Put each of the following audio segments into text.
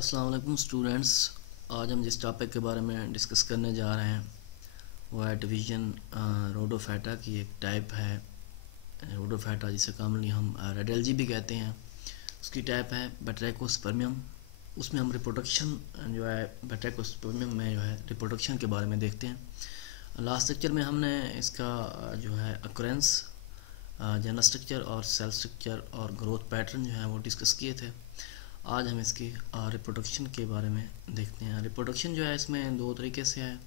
अस्सलाम वालेकुम स्टूडेंट्स। आज हम जिस टॉपिक के बारे में डिस्कस करने जा रहे हैं वो है डिवीज़न रोडोफेटा की एक टाइप है। रोडोफेटा जिसे कॉमनली हम रेडल्जी भी कहते हैं, उसकी टाइप है बैट्रैकोस्पर्मियम। उसमें हम रिप्रोडक्शन जो है बैट्रैकोस्पर्मियम में जो है रिप्रोडक्शन के बारे में देखते हैं। लास्ट लेक्चर में हमने इसका जो है अक्रेंस, जनरल स्ट्रक्चर और सेल स्ट्रक्चर और ग्रोथ पैटर्न जो है वो डिस्कस किए थे। आज हम इसकी रिप्रोडक्शन के बारे में देखते हैं। रिप्रोडक्शन जो है इसमें दो तरीके से है,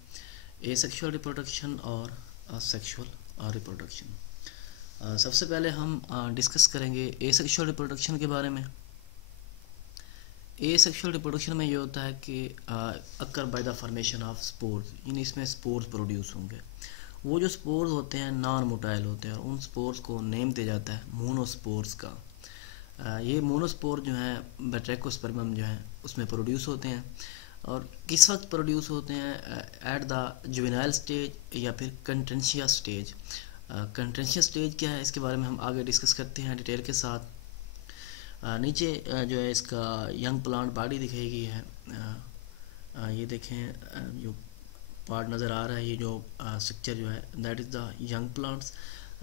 एसेक्सुअल रिप्रोडक्शन और सेक्सुअल रिप्रोडक्शन। सबसे पहले हम डिस्कस करेंगे एसेक्सुअल रिप्रोडक्शन के बारे में। एसेक्सुअल रिप्रोडक्शन में ये होता है कि occur by the formation of spores, यानी इसमें स्पोर्स प्रोड्यूस होंगे। वो जो स्पोर्स होते हैं नॉन मोटाइल होते हैं और उन स्पोर्स को नेम दिया जाता है मोनोस्पोर्स का। ये मोनोस्पोर जो है बैट्रैकोस्पर्मियम जो है उसमें प्रोड्यूस होते हैं। और किस वक्त प्रोड्यूस होते हैं? एट द जुवेनाइल स्टेज या फिर कंटेंशिया स्टेज। कंटेंशिया स्टेज क्या है इसके बारे में हम आगे डिस्कस करते हैं डिटेल के साथ। नीचे जो है इसका यंग प्लांट बॉडी दिखाई गई है। ये देखें जो पार्ट नज़र आ रहा है, ये जो स्ट्रक्चर जो है that is the young plants.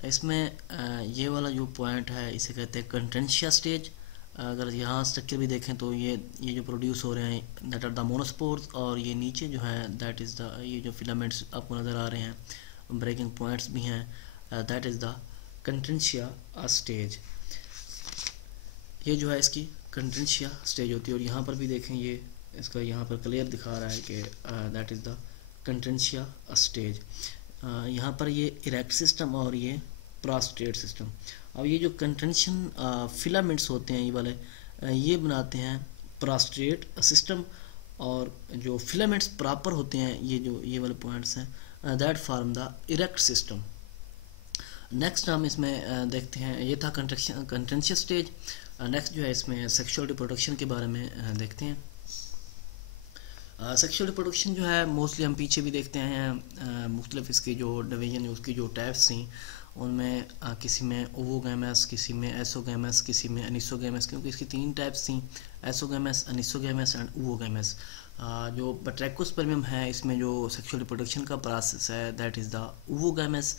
इसमें ये वाला जो पॉइंट है इसे कहते हैं कंटेंशिया स्टेज। अगर यहाँ स्ट्रक्चर भी देखें तो ये जो प्रोड्यूस हो रहे हैं दैट आर द मोनोस्पोर्स, और ये नीचे जो है दैट इज़ द ये जो फिलामेंट्स आपको नज़र आ रहे हैं, ब्रेकिंग पॉइंट्स भी हैं, दैट इज़ द कंटेंशिया स्टेज। ये जो है इसकी कंटेंशिया स्टेज होती है। और यहाँ पर भी देखें ये इसका यहाँ पर क्लियर दिखा रहा है कि दैट इज़ द कंटेंशिया स्टेज। यहाँ पर ये इरेक्ट सिस्टम और ये प्रोस्ट्रेट सिस्टम। अब ये जो कंटेंशन फिलामेंट्स होते हैं ये वाले, ये बनाते हैं प्रोस्ट्रेट सिस्टम, और जो फिलामेंट्स प्रॉपर होते हैं ये वाले पॉइंट्स हैं that form the erect system. Next हम इसमें देखते हैं, ये था कंटेंशिया स्टेज। नेक्स्ट जो है इसमें सेक्सुअल रिप्रोडक्शन के बारे में देखते हैं। सेक्सुअल रिप्रोडक्शन जो है मोस्टली हम पीछे भी देखते हैं, मुख्तलिफ इसकी जो डिवीजन उसकी जो टाइप्स थी उनमें किसी में ओवोगैमस, किसी में एसोगैमस, किसी में अनिसोगैमस, क्योंकि इसकी तीन टाइप्स थी, एसोगैमस, अनिसोगैमस एंड ओवोगैमस। जो बैट्रैकोस्पर्मियम है इसमें जो सेक्सुअल रिप्रोडक्शन का प्रोसेस है दैट इज़ द ओवोगैमस।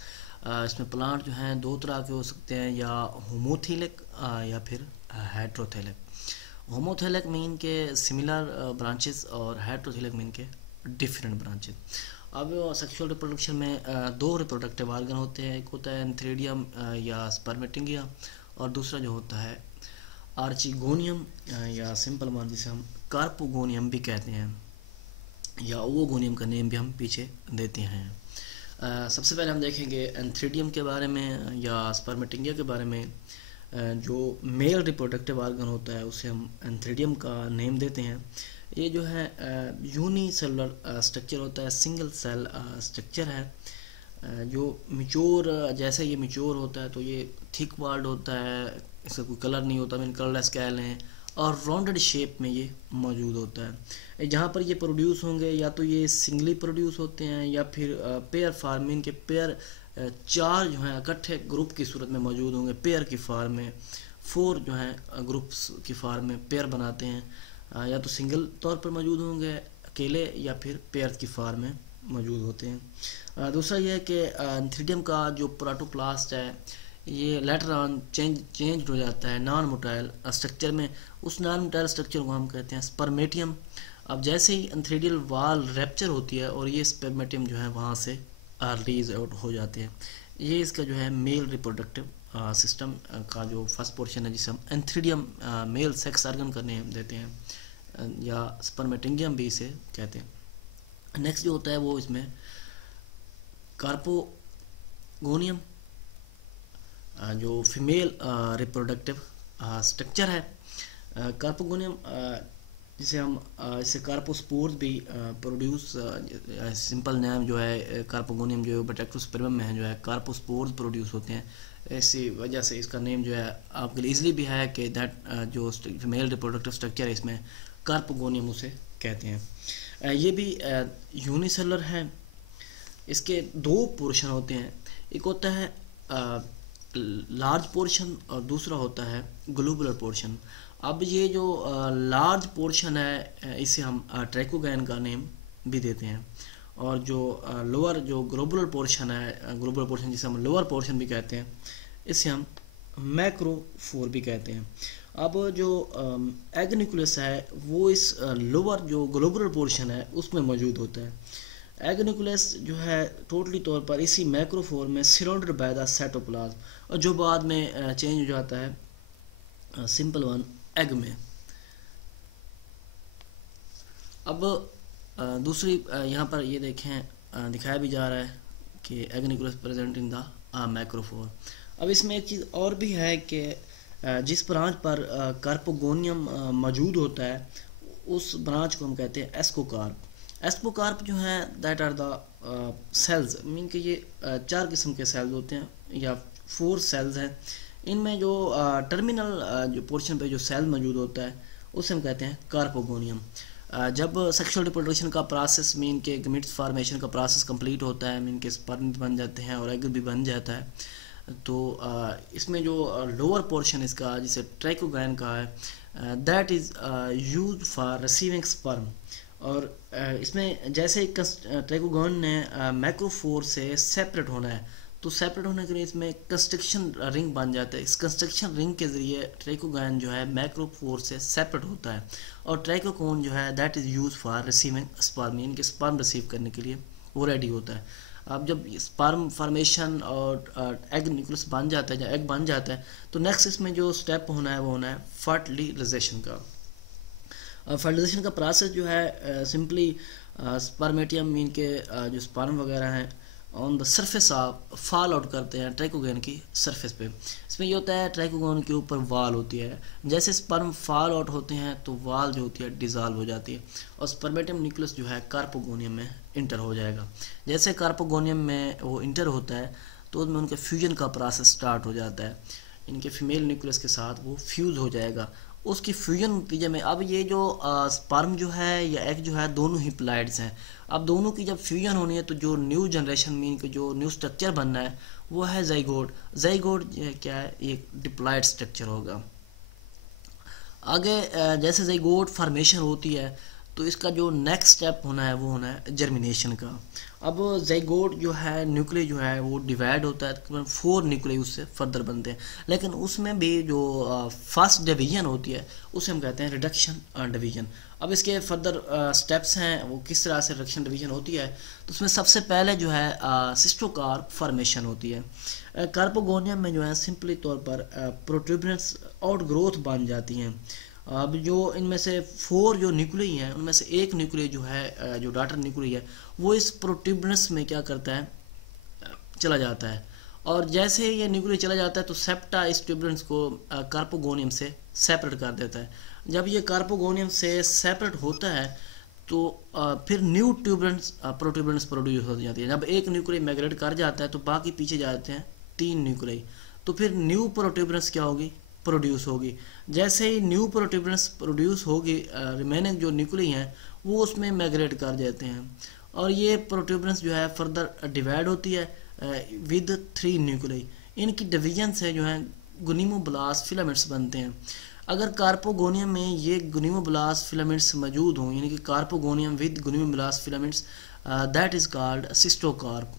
इसमें प्लांट जो हैं दो तरह के हो सकते हैं, या होमोथिलिक या फिर हेट्रोथिलिक। होमोथिलिक मीन के सिमिलर ब्रांचेस और हेट्रोथिलिक मीन के डिफरेंट ब्रांचेस। अब सेक्सुअल रिप्रोडक्शन में दो रिप्रोडक्टिव ऑर्गन होते हैं, एक होता है एंथ्रेडियम या स्पर्मेटिंगिया, और दूसरा जो होता है आर्चिगोनियम या सिंपल वन जिसे हम कार्पोगोनियम भी कहते हैं, या ओवोगोनियम का नेम भी हम पीछे देते हैं। सबसे पहले हम देखेंगे एंथ्रेडियम के बारे में या स्पर्मेटिंगिया के बारे में। जो मेल रिप्रोडक्टिव ऑर्गन होता है उसे हम एंथ्रेडियम का नेम देते हैं। ये जो है यूनिसेलुलर स्ट्रक्चर होता है, सिंगल सेल स्ट्रक्चर है। जो मिच्योर, जैसे ये मिच्योर होता है तो ये थिक वॉल्ड होता है, इसका कोई कलर नहीं होता, मीन कलरलेस कह लें, और राउंडेड शेप में ये मौजूद होता है। जहाँ पर ये प्रोड्यूस होंगे या तो ये सिंगली प्रोड्यूस होते हैं या फिर पेयर फार्मिंग के पेयर चार जो हैं इकट्ठे ग्रुप की सूरत में मौजूद होंगे, पेयर की फार्म में, फोर जो हैं ग्रुप्स की फार्म में पेयर बनाते हैं, या तो सिंगल तौर पर मौजूद होंगे अकेले या फिर पेयर की फार्म में मौजूद होते हैं। दूसरा यह है कि एंथ्रेडियम का जो प्रोटोप्लास्ट है ये लेटर ऑन चेंज हो जाता है नॉन मोटाइल स्ट्रक्चर में। उस नॉन मोटाइल स्ट्रक्चर को हम कहते हैं स्पर्मेटियम। अब जैसे ही एंथ्रेडियल वॉल रैप्चर होती है और ये स्पर्मेटियम जो है वहाँ से रिलीज आउट हो जाते हैं। ये इसका जो है मेल रिप्रोडक्टिव सिस्टम का जो फर्स्ट पोर्शन है जिसे हम एंथ्रेडियम मेल सेक्स ऑर्गन का नेम देते हैं, या स्पर्मेटिंगियम भी इसे कहते हैं। नेक्स्ट जो होता है वो इसमें कार्पोगोनियम, जो फीमेल रिप्रोडक्टिव स्ट्रक्चर है। कार्पोगोनियम जिसे हम इससे कार्पोस्पोर्स भी प्रोड्यूस, सिंपल नेम जो है कार्पोगोनियम जो बैट्रैकोस्पर्मियम में है जो है कार्पोस्पोर्स प्रोड्यूस होते हैं। इसी वजह से इसका नेम जो है आपके लिए इजली भी है कि दैट जो फीमेल रिप्रोडक्टिव स्ट्रक्चर है इसमें कार्पोगोनियम उसे कहते हैं। ये भी यूनिसेलुलर है। इसके दो पोर्शन होते हैं, एक होता है लार्ज पोर्शन और दूसरा होता है ग्लोबुलर पोर्शन। अब ये जो लार्ज पोर्शन है इसे हम ट्रैकोगैन का नेम भी देते हैं, और जो लोअर जो ग्लोबुलर पोर्शन है, ग्लोबुलर पोर्शन जिसे हम लोअर पोर्शन भी कहते हैं, इसे हम मैक्रोफोर भी कहते हैं। अब जो एग न्यूक्लियस है वो इस लोअर जो ग्लोबुलर पोर्शन है उसमें मौजूद होता है। एग न्यूक्लियस जो है टोटली तौर पर इसी मैक्रोफोर में सराउंडेड बाय द साइटोप्लाज्म, और जो बाद में चेंज हो जाता है सिंपल वन एग में। अब दूसरी यहाँ पर ये देखें दिखाया भी जा रहा है कि egg nucleus present in the मैक्रोफोर। अब इसमें एक चीज़ और भी है कि जिस ब्रांच पर कार्पोगोनियम मौजूद होता है उस ब्रांच को हम कहते हैं एस्कोकार्प। एस्कोकार्प जो है that are the cells, mean कि ये 4 किस्म के सेल्स होते हैं या 4 सेल्स हैं। इनमें जो टर्मिनल जो पोर्शन पे जो सेल मौजूद होता है उसे हम कहते हैं कार्पोगोनियम। जब सेक्सुअल रिप्रोडक्शन का प्रोसेस मीन के गमीट्स फॉर्मेशन का प्रोसेस कंप्लीट होता है, मीन के स्पर्म बन जाते हैं और एग भी बन जाता है, तो इसमें जो लोअर पोर्शन इसका जिसे ट्रैकोगैन का है that is use for receiving sperm. और इसमें जैसे ट्रैकोगैन ने मैक्रोफोर से सेपरेट होना है, तो सेपरेट होने के लिए इसमें कंस्ट्रक्शन रिंग बन जाता है। इस कंस्ट्रक्शन रिंग के ज़रिए ट्रैकोगैन जो है मैक्रोफोर से सेपरेट होता है, और ट्रैकोकोन जो है that is use for receiving sperm, इनके स्पर्म रिसीव करने के लिए वो रेडी होता है। अब जब स्पर्म फॉर्मेशन और एग न्यूक्लियस बन जाता है, जब एग बन जाता है, तो नेक्स्ट इसमें जो स्टेप होना है वो होना है फर्टिलाइजेशन का। फर्टिलाइजेशन का प्रोसेस जो है सिंपली स्पर्मेटियम मीन के जो स्पर्म वगैरह हैं on the surface of fall out करते हैं ट्रैकोगैन की सरफेस पे। इसमें ये होता है ट्रैकोगैन के ऊपर वाल होती है, जैसे स्पर्म फॉल आउट होते हैं तो वाल जो होती है डिज़ोल्व हो जाती है और स्पर्मेटियम न्यूक्लियस जो है कार्पोगोनियम में इंटर हो जाएगा। जैसे कार्पोगोनियम में वो इंटर होता है तो उसमें उनके फ्यूजन का प्रोसेस स्टार्ट हो जाता है, इनके फीमेल न्यूक्लियस के साथ वो फ्यूज़ हो जाएगा। उसकी फ्यूजन नतीजे में अब ये जो स्पर्म जो है या एग जो है दोनों ही प्लाइड्स हैं। अब दोनों की जब फ्यूजन होनी है तो जो न्यू जनरेशन मीन के जो न्यू स्ट्रक्चर बनना है वो है जाइगोट। जाइगोट क्या है, एक डिप्लॉयड स्ट्रक्चर होगा। आगे जैसे जाइगोट फॉर्मेशन होती है तो इसका जो नेक्स्ट स्टेप होना है वो होना है जर्मिनेशन का। अब जाइगोट जो है न्यूक्लियस जो है वो डिवाइड होता है, तकरीबन 4 न्यूक्लियस उससे फर्दर बनते हैं, लेकिन उसमें भी जो फर्स्ट डिवीजन होती है उसे हम कहते हैं रिडक्शन डिवीजन। अब इसके फर्दर स्टेप्स हैं वो किस तरह से रिडक्शन डिवीजन होती है, तो उसमें सबसे पहले जो है सिस्टोकार्प फॉर्मेशन होती है। कार्पोगोनियम में जो है सिंपली तौर पर प्रोट्यूबरेंस आउट ग्रोथ बन जाती हैं। अब जो इनमें से 4 जो न्यूक्लियस हैं उनमें से एक न्यूक्लियस जो है जो डॉटर न्यूक्लियस है वो इस प्रोट्यूबरेंस में क्या करता है, चला जाता है, और जैसे ये न्यूक्लियस चला जाता है तो सेप्टा इस ट्यूबरेंस को कार्पोगोनियम से सेपरेट कर देता है। जब ये कार्पोगोनियम से सेपरेट होता है तो फिर न्यू ट्यूबरेंस प्रोट्यूबरेंस प्रोड्यूस हो जाती है। जब एक न्यूक्लियस माइग्रेट कर जाता है तो बाकी पीछे जाते हैं 3 न्यूक्लियस, तो फिर न्यू प्रोट्यूबरेंस क्या होगी, प्रोड्यूस होगी। जैसे ही न्यू प्रोट्यूबरेंस प्रोड्यूस होगी रिमेनिंग जो न्यूक्लियस हैं वो उसमें माइग्रेट कर जाते हैं, और ये प्रोट्यूबरेंस जो है फर्दर डिवाइड होती है विद 3 न्यूक्लियस। इनकी डिवीजन से जो है गुनिमोब्लास्ट फिलामेंट्स बनते हैं। अगर कार्पोगोनियम में ये गुनिमोब्लास्ट फिलामेंट्स मौजूद हों, यानी कि carpogonium with gonimoblast filaments that is called cystocarp,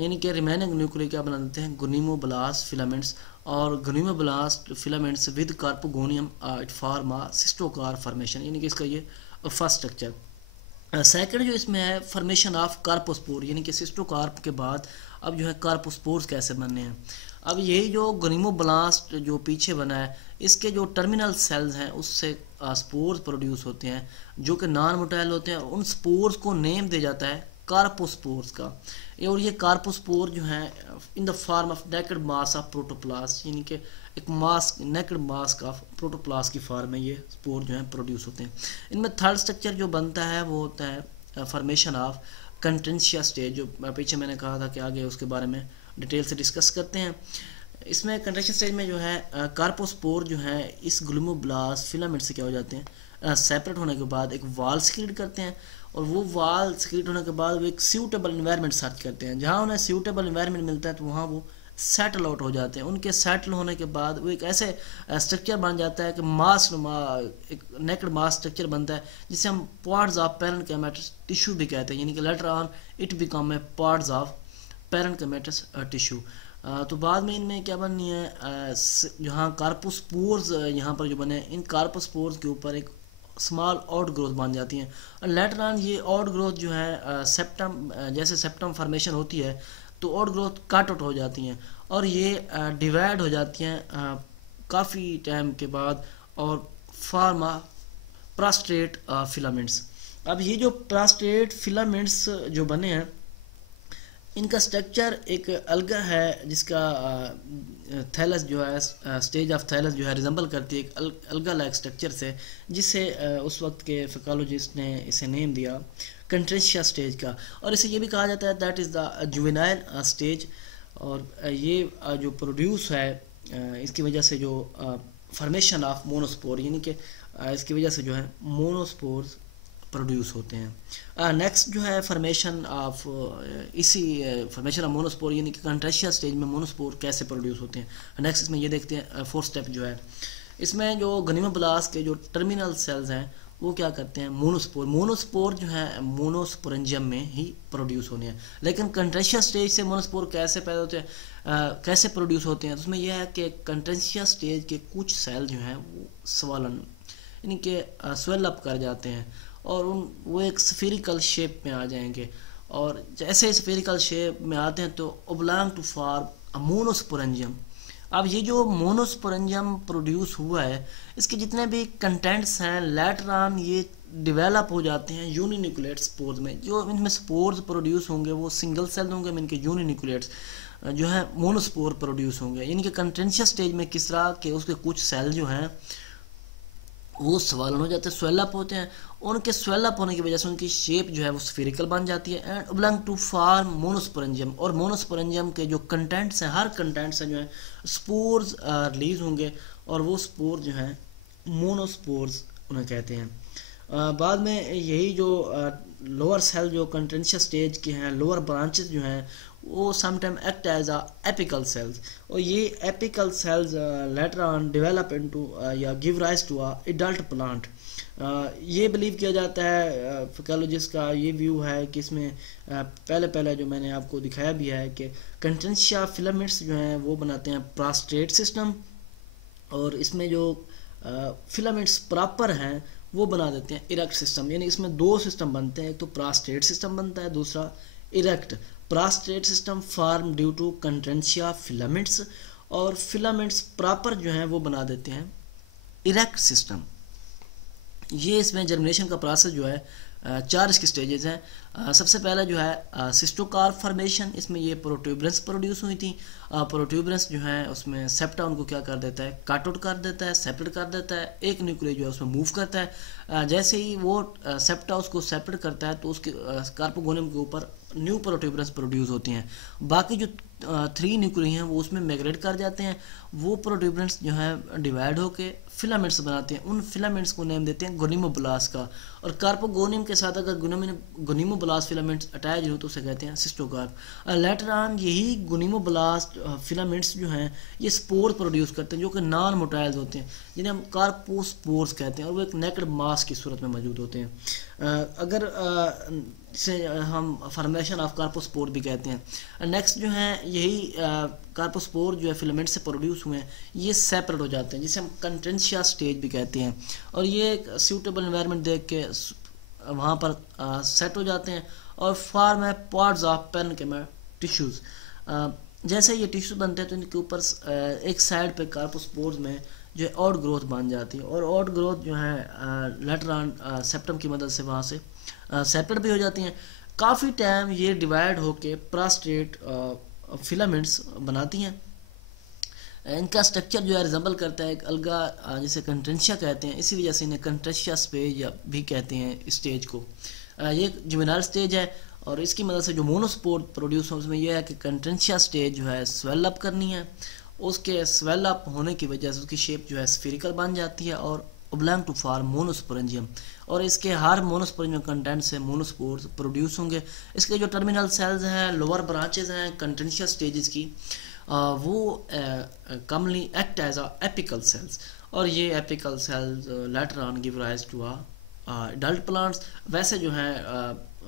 यानी कि रिमेनिंग न्यूक्लियस क्या बना देते हैं, गुनिमोब्लास्ट फिलामेंट्स, और gonimoblast filaments with carpogonium it form a cystocarp formation, यानी कि इसका ये फर्स्ट स्ट्रक्चर। सेकंड जो इसमें है फॉर्मेशन ऑफ कार्पोस्पोर, यानी कि सिस्टोकार्प के बाद अब जो है कार्पोस्पोर्स कैसे बनने हैं। अब यही जो गुनिमोब्लास्ट जो पीछे बना है इसके जो टर्मिनल सेल्स हैं उससे स्पोर्स प्रोड्यूस होते हैं जो कि नॉन मोटाइल होते हैं, और उन स्पोर्स को नेम दिया जाता है कार्पोस्पोर्स का। और ये कार्पोस्पोर जो है in the form of naked mass of protoplast, यानी कि एक मास नेकेड मास का प्रोटोप्लास्ट की फॉर्म में ये स्पोर जो है प्रोड्यूस होते हैं। इनमें थर्ड स्ट्रक्चर जो बनता है वो होता है फॉर्मेशन ऑफ कंटेंशिया स्टेज, जो पीछे मैंने कहा था कि आगे उसके बारे में डिटेल से डिस्कस करते हैं। इसमें कंटेंशिया स्टेज में जो है कार्पोस्पोर जो है इस ग्लूमोब्लास्ट फिलामेंट से क्या हो जाते हैं, सेपरेट होने के बाद एक वाल सिक्रीट करते हैं, और वो वाल सिक्रीट होने के बाद वो एक सूटेबल इन्वायरमेंट सर्च करते हैं। जहाँ उन्हें सूटेबल इन्वायरमेंट मिलता है तो वहाँ वो सेटल आउट हो जाते हैं। उनके सेटल होने के बाद वो एक ऐसे स्ट्रक्चर बन जाता है कि मास एक नेकेड मास स्ट्रक्चर बनता है, जिसे हम पार्ट्स ऑफ पैरेन्काइमेटस टिश्यू भी कहते हैं, यानी कि later on it become a parts of parenchymatous tissue. तो बाद में इनमें क्या बननी है, जहाँ कार्पोस्पोर्स यहाँ पर जो बने, इन कार्पोस्पोर्स के ऊपर एक स्मॉल आउट ग्रोथ बन जाती हैं, और लेटर ऑन ये आउट ग्रोथ जो है सेप्टम, जैसे सेप्टम फॉर्मेशन होती है तो आउट ग्रोथ कट आउट हो जाती हैं और ये डिवाइड हो जाती हैं काफ़ी टाइम के बाद और फॉर्म प्रोस्टेट फिलामेंट्स। अब ये जो प्रोस्टेट फिलामेंट्स जो बने हैं, इनका स्ट्रक्चर एक अलग है, जिसका थैलस जो है, स्टेज ऑफ थैलस जो है रिजेंबल करती है एक अलग लाइक स्ट्रक्चर से, जिसे उस वक्त के फिजियोलॉजिस्ट ने इसे नेम दिया कंट्रेंशिया स्टेज का। और इसे ये भी कहा जाता है that is the juvenile stage. और ये जो प्रोड्यूस है, इसकी वजह से जो फॉर्मेशन ऑफ मोनोस्पोर, यानी कि इसकी वजह से जो है मोनोस्पोर्स प्रोड्यूस होते हैं। नेक्स्ट जो है फॉर्मेशन ऑफ इसी फॉर्मेशन ऑफ मोनोस्पोर, यानी कि कंट्रेंशिया स्टेज में मोनोस्पोर कैसे प्रोड्यूस होते हैं। नेक्स्ट इसमें ये देखते हैं फोर्थ स्टेप जो है, इसमें जो गनीमोब्लास्ट के जो टर्मिनल सेल्स हैं वो क्या करते हैं, मोनोस्पोर जो है मोनोस्पोरेंजियम में ही प्रोड्यूस होने हैं। लेकिन कंट्रेंशिया स्टेज से मोनोस्पोर कैसे पैदा होते हैं, कैसे प्रोड्यूस होते हैं, तो उसमें यह है कि कंट्रेंशिया स्टेज के कुछ सेल जो हैं वो स्वलन, यानी कि स्वेल अप कर जाते हैं और वो एक स्फेरिकल शेप में आ जाएंगे, और जैसे स्फेरिकल शेप में आते हैं तो ओब्लांग टू फॉर्म मोनोस्पोरेंजियम। अब ये जो मोनोस्पोरेंजियम प्रोड्यूस हुआ है, इसके जितने भी कंटेंट्स हैं लेटर ऑन ये डेवलप हो जाते हैं यूनिन्यूक्लिएट स्पोर्स में। जो इनमें स्पोर्स प्रोड्यूस होंगे वो सिंगल सेल होंगे, इनके यूनिन्यूक्लिएट्स जो है मोनोस्पोर प्रोड्यूस होंगे। यानी कि कंट्रेंशिया स्टेज में किस तरह के उसके कुछ सेल जो हैं वो स्वलन हो जाते हैं, स्वेलअप होते हैं। उनके स्वेलअप होने की वजह से उनकी शेप जो है वो स्फेरिकल बन जाती है एंड बिलोंग टू फॉर्म मोनोस्पोरेंजियम। और मोनोस्पोरेंजियम के जो कंटेंट्स हैं, हर कंटेंट्स हैं जो है स्पोर्स रिलीज होंगे और वो स्पोर जो हैं मोनोस्पोर्स उन्हें कहते हैं। बाद में यही जो लोअर सेल जो कंट्रेंशिया स्टेज के हैं, लोअर ब्रांचेस जो हैं वो sometime act as apical cells, और ये apical cells later on develop into या give rise to adult plant. ये बिलीव किया जाता है, फिजियोलॉजिस्ट का ये व्यू है कि इसमें पहले जो मैंने आपको दिखाया भी है कि कंट्रेंशिया फिलामेंट्स जो हैं वो बनाते हैं प्रोस्टेट सिस्टम, और इसमें जो फिलामेंट्स प्रॉपर हैं वो बना देते हैं इरेक्ट सिस्टम। यानी इसमें दो सिस्टम बनते हैं, एक तो प्रोस्टेट सिस्टम बनता है, दूसरा erect. Prostate system form due to कंट्रेंशिया फिलामेंट्स, और फिलामेंट्स प्रॉपर जो हैं वो बना देते हैं इरेक्ट सिस्टम। ये इसमें जर्मिनेशन का प्रोसेस जो है 4 इसके स्टेजेस हैं। सबसे पहला जो है सिस्टोकार्प फॉर्मेशन, इसमें ये प्रोट्यूबरेंस प्रोड्यूस हुई थी। प्रोट्यूबरेंस जो है उसमें सेप्टा उनको क्या कर देता है, काट आउट कर देता है, सेपरेट कर देता है, एक न्यूक्लियस जो है उसमें मूव करता है। जैसे ही वो सेप्टा उसको सेपरेट करता है तो उसके कार्पोगोनियम के ऊपर न्यू प्रोट्यूबरेंस प्रोड्यूस होती हैं। बाकी जो 3 न्यूक्लियस हैं वो उसमें माइग्रेट कर जाते हैं, वो प्रोट्यूबरेंस जो है डिवाइड होके फिलामेंट्स बनाते हैं। उन फिलामेंट्स को नेम देते हैं गोनिमोब्लास्ट का, और कार्पोगोनियम के साथ अगर गोनिमोब्लास्ट फिलामेंट्स अटैच हो तो उसे कहते हैं सिस्टोकार्प। लेटर ऑन यही गोनिमोब्लास्ट फिलामेंट्स जो हैं ये स्पोर प्रोड्यूस करते हैं जो कि नॉन मोटाइल्स होते हैं, जिन्हें हम कार्पोस्पोर्स कहते हैं, और वो एक नेकेड मास की सूरत में मौजूद होते हैं। अगर इसे हम फॉर्मेशन ऑफ कार्पोस्पोर भी कहते हैं। नेक्स्ट जो है यही कार्पोस्पोर जो है फिलामेंट से प्रोड्यूस हुए हैं, ये सेपरेट हो जाते हैं, जिसे हम कंट्रेंशिया स्टेज भी कहते हैं, और ये एक सूटेबल एनवायरनमेंट देख के वहाँ पर सेट हो जाते हैं और फॉर्म है पार्ट्स ऑफ पैरेन्काइमा टिश्यूज़। जैसे ये टिश्यू बनते हैं तो इनके ऊपर एक साइड पे कार्पोस्पोर्स में जो है आउट ग्रोथ बन जाती है, और आउट ग्रोथ जो है लेटर ऑन सेप्टम की मदद से वहाँ से सेपरेट भी हो जाती हैं। काफ़ी टाइम ये डिवाइड होके प्रोस्टेट फिलामेंट्स बनाती हैं। इनका स्ट्रक्चर जो है रिजेंबल करता है एक अलगा, जिसे कंट्रेंशिया कहते हैं, इसी वजह से इन्हें कंट्रेंशिया स्टेज भी कहते हैं स्टेज को। ये जुवेनाइल स्टेज है, और इसकी मदद से जो मोनोस्पोर प्रोड्यूस हो उसमें यह है कि कंट्रेंशिया स्टेज जो है स्वेल अप करनी है, उसके स्वेल अप होने की वजह से उसकी शेप जो है स्फेरिकल बन जाती है और ओब्लांग टू फॉर्म मोनोस्पोरेंजियम, और इसके हर मोनोस्पोरेंजियम कंटेंट से मोनोस्पोर्स प्रोड्यूस होंगे। इसके जो टर्मिनल सेल्स हैं, लोअर ब्रांचेज हैं कंट्रेंशिया स्टेजेस की, वो commonly act as a apical cells, और ये apical cells later on give rise to adult plants. वैसे जो है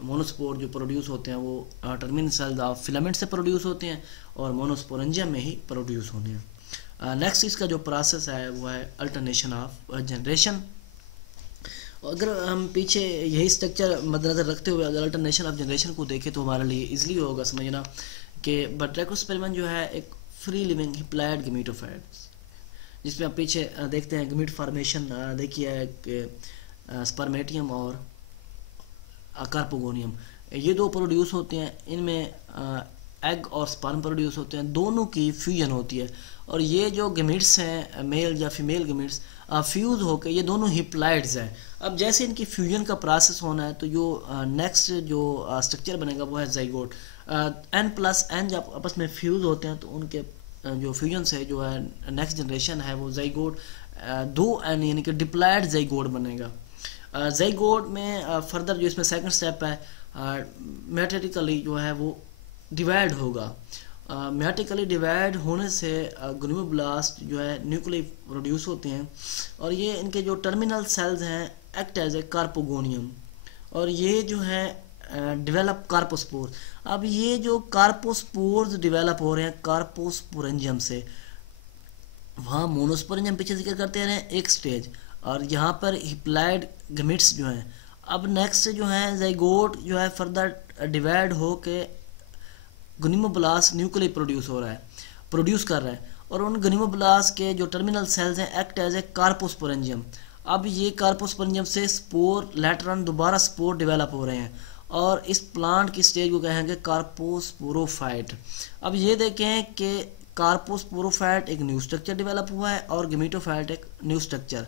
मोनोस्पोर जो प्रोड्यूस होते हैं वो टर्मिनल सेल्स ऑफ फिलामेंट से प्रोड्यूस होते हैं और मोनोस्पोरेंजियम में ही प्रोड्यूस होते हैं। नेक्स्ट इसका जो प्रोसेस है वो है अल्टरनेशन ऑफ जनरेशन। अगर हम पीछे यही स्ट्रक्चर मद्देनजर रखते हुए अगर अल्टरनेशन ऑफ जनरेशन को देखें तो हमारे लिए इजली होगा समझना कि बट्रैकोस्पर्मियम जो है एक फ्री लिविंग हिप्लॉइड गमीटोफाइट, जिसमें आप पीछे देखते हैं गमीट फॉर्मेशन देखिए स्पर्मेटियम और कार्पोगोनियम, ये दो प्रोड्यूस होते हैं। इनमें एग और स्पर्म प्रोड्यूस होते हैं, दोनों की फ्यूजन होती है और ये जो गमीट्स हैं मेल या फीमेल गमीट्स फ्यूज़ होकर ये दोनों हिप्लॉइड्स हैं। अब जैसे इनकी फ्यूजन का प्रोसेस होना है तो जो नेक्स्ट जो स्ट्रक्चर बनेगा वो है जाइगोट। n+n जब आपस में फ्यूज़ होते हैं तो उनके जो फ्यूजन से जो है नेक्स्ट जनरेशन है वो जाइगोट 2n यानी कि डिप्लॉइड जाइगोट बनेगा। जाइगोट में फर्दर जो इसमें सेकंड स्टेप है मेटेटिकली जो है वो डिवाइड होगा। मेटिकली डिवाइड होने से ग्लूमेब्लास्ट जो है न्यूक्लियस प्रोड्यूस होते हैं और ये इनके जो टर्मिनल सेल्स हैं एक्ट एज ए कार्पोगोनियम और ये जो है डेवलप कार्पोस्पोर। अब ये जो कार्पोस्पोर्स डेवलप हो रहे हैं कार्पोस्पोरेंजियम से, वहाँ मोनोस्पोरेंजियम पीछे जिक्र करते रहे एक स्टेज और यहाँ पर हिप्लॉइड गमीट्स जो हैं। अब नेक्स्ट जो है जाइगोट जो है फर्दर डिवाइड हो के गनीमोब्लास्ट न्यूक्लियस प्रोड्यूस कर रहा है और उन गनीमोब्लास्ट के जो टर्मिनल सेल्स हैं एक्ट एज ए कार्पोस्पोरेंजियम। अब ये कार्पोस्पोरेंजियम से स्पोर लेटर ऑन दोबारा स्पोर डेवलप हो रहे हैं और इस प्लांट की स्टेज को कहेंगे कार्पोस्पोरोफाइट। अब ये देखें कि कार्पोस्पोरोफाइट एक न्यू स्ट्रक्चर डेवलप हुआ है और गमीटोफाइट एक न्यू स्ट्रक्चर।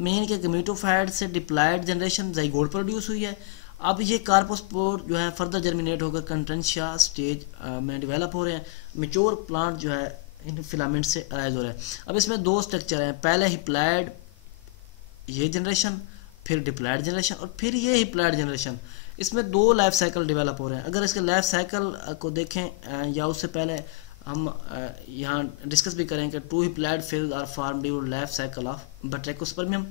मेन के गमीटोफाइट से डिप्लॉइड जनरेशन जाइगोट प्रोड्यूस हुई है। अब ये कार्पोस्पोर जो है फर्दर जर्मिनेट होकर कंटेंशिया स्टेज में डेवलप हो रहे हैं। मेच्योर प्लांट जो है इन फिलामेंट से अराइज हो रहा है। अब इसमें दो स्ट्रक्चर हैं, पहले हिप्लॉइड ये जनरेशन, फिर डिप्लॉइड जनरेशन और फिर ये हिप्लॉइड जनरेशन। इसमें दो लाइफ साइकिल डेवलप हो रहे हैं। अगर इसके लाइफ साइकिल को देखें या उससे पहले हम यहाँ डिस्कस भी करें कि two haploid phase are formed during life cycle of Batrachospermum.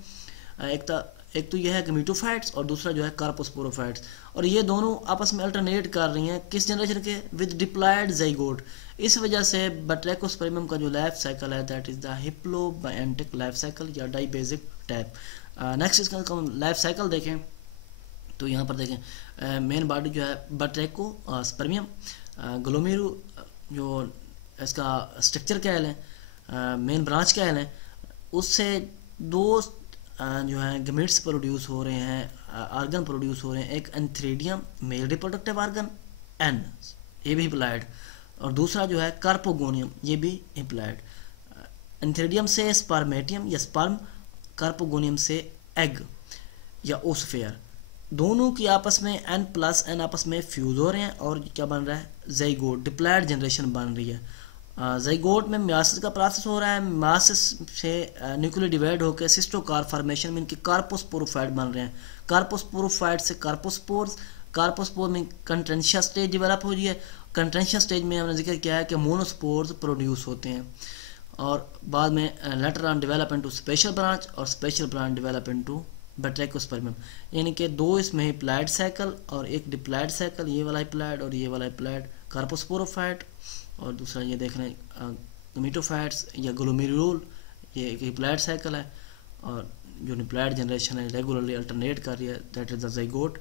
एक तो यह है गमीटोफाइट्स और दूसरा जो है कार्पोस्पोरोफाइट्स और ये दोनों आपस में अल्टरनेट कर रही हैं किस जनरेशन के, विद डिप्लॉइड जाइगोट। इस वजह से बट्रैकोस्पर्मियम का जो लाइफ साइकिल है that is the haplobiontic life cycle या डाइबेसिक टाइप। नेक्स्ट इसका लाइफ साइकिल देखें तो यहाँ पर देखें मेन बॉडी जो है बट्रैकोस्पर्मियम, ग्लोमेरू जो इसका स्ट्रक्चर क्या है, मेन ब्रांच क्या है, उससे दो जो है गमीट्स प्रोड्यूस हो रहे हैं, आर्गन प्रोड्यूस हो रहे हैं। एक एंथ्रेडियम मेल रिप्रोडक्टिव आर्गन एन, ये भी हिप्लॉइड, और दूसरा जो है कार्पोगोनियम, ये भी हिप्लॉइड। एंथ्रेडियम से स्पर्मेटियम या स्पर्म, कार्पोगोनियम से एग या ओस्फेयर। दोनों की आपस में n+n आपस में फ्यूज हो रहे हैं और क्या बन रहा है, जाइगोट डिप्लॉइड जनरेशन बन रही है। जाइगोट में मियासिस का प्रोसेस हो रहा है, मियासिस से न्यूक्लियर डिवाइड होकर सिस्टोकार फॉर्मेशन में इनके कार्पोस्पोरोफाइट बन रहे हैं। कार्पोस्पोरोफाइट से कार्पोस्पोर्स, कार्पोस्पोर में कंटेंशिया स्टेज डेवलप हो रही है। कंटेंशिया स्टेज में हमने जिक्र किया है कि मोनोस्पोर्स प्रोड्यूस होते हैं और बाद में letter on develop into special branch और स्पेशल ब्रांच डेवलप इनटू बट्रैकोस्पर्मियम। यानी कि दो इसमें हिप्लॉइड साइकिल और एक डिप्लॉइड साइकिल, ये वाला हिप्लॉइड और ये वाला हिप्लॉइड कार्पोस्पोरोफाइट, और दूसरा ये देख रहे हैं गमीटोफाइट्स या ग्लोमेरुल, ये एक हिप्लॉइड साइकिल है और जो डिप्लॉइड जनरेशन है रेगुलरली अल्टरनेट कर रही है दैट इज़ द जाइगोट।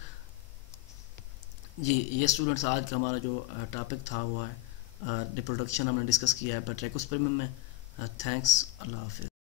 जी ये स्टूडेंट्स आज का हमारा जो टॉपिक था वो है रिप्रोडक्शन, हमने डिस्कस किया है बट्रैकोस्पर्मियम में। थैंक्स, अल्लाह हाफिज़।